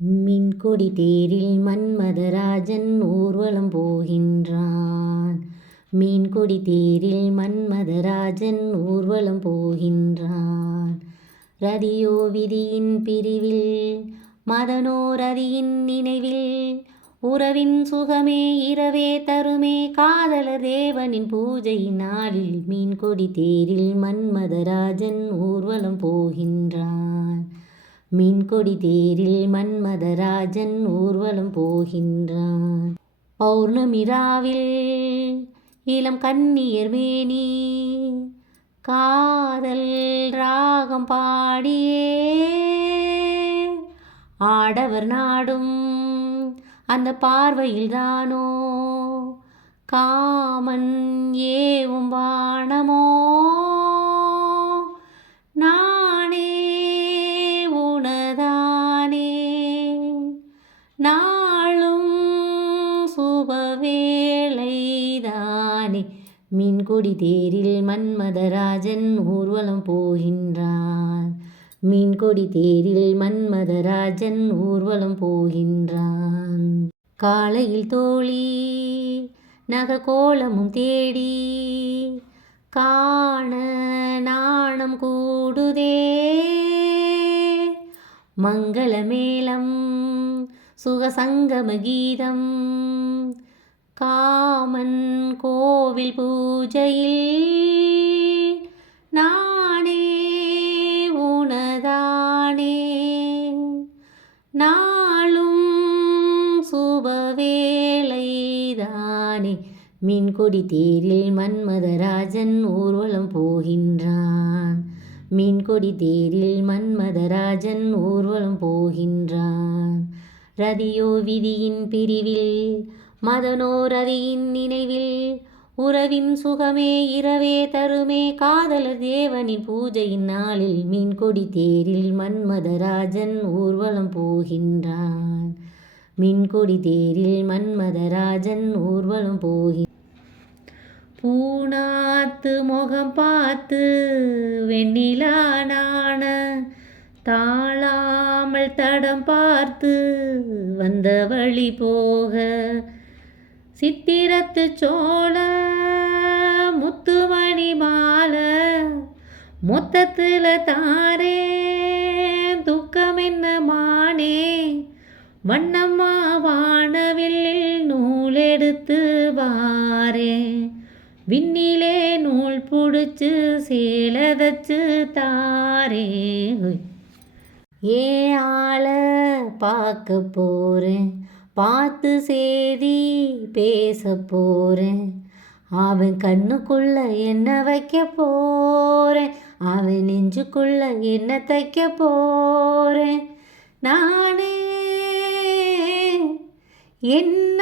மின்கொடி தேரில் மன்மதராஜன் ஊர்வலம் போகின்றான். மீன்கொடி தேரில் மன்மதராஜன் ஊர்வலம் போகின்றான். ரதியோ விதியின் பிரிவில் மதனோ ரதியின் நினைவில் உறவின் சுகமே இரவே தருமே காதலர் தேவனின் பூஜை நாளில் மீன்கொடி தேரில் மன்மதராஜன் ஊர்வலம் போகின்றான். மீன்கொடி தேரில் மன்மதராஜன் ஊர்வலம் போகின்றான். பௌர்ணமி ராவில் இளம் கன்னியர் மேனி காதல் ராகம் பாடியே ஆடவர் நாடும் அந்த பார்வையில் தானோ காமன் ஏவும் வானமோ. நானே உனதானே நாளும் சுபவேளைதானே. மீன்கொடி தேரில் மன்மதராஜன் ஊர்வலம் போகின்றான். மீன்கொடி தேரில் மன்மதராஜன் ஊர்வலம் போகின்றான். காலையில் தோழி நகக்கோலமும் தேடி காண நாணம் கூடுதே. மங்கள மேளம் சுகசங்கம கீதம் காமன் கோவில் பூஜையில் நானே உனதானே நாளும் சுபவேளைதானே. மீன்கொடி தேரில் மன்மதராஜன் ஊர்வலம் போகின்றான். மீன்கொடி தேரில் மன்மதராஜன் ஊர்வலம் போகின்றான். ரதியோ விதியின் பிரிவில் மதனோ ரதியின் நினைவில் உறவின் சுகமே இரவே தருமே காதலர் தேவனின் பூஜையின் நாளில் மீன்கொடி தேரில் மன்மதராஜன் ஊர்வலம் போகின்றான். மீன்கொடி தேரில் மன்மதராஜன் ஊர்வலம் பூனாத்து முகம் பார்த்து வெண்ணிலா நாண தாழாமல் தடம் பார்த்து வந்த வழி போக சித்திரத்து சோழ முத்துமணி மாலை மொத்தத்தில் தாரே துக்கம் என்ன மானே. வண்ணம்மா வானவில்லில் நூலெடுத்து வாரே விண்ணிலே நூல் பிடிச்சு சேலதச்சு தாரே. ஏ ஆள பார்க்க போகிறேன் பார்த்து சேதி பேச போகிறேன். அவன் கண்ணுக்குள்ள என்ன வைக்க போகிறேன் அவன் நெஞ்சுக்குள்ள என்ன தைக்க போகிறேன். நானே என்ன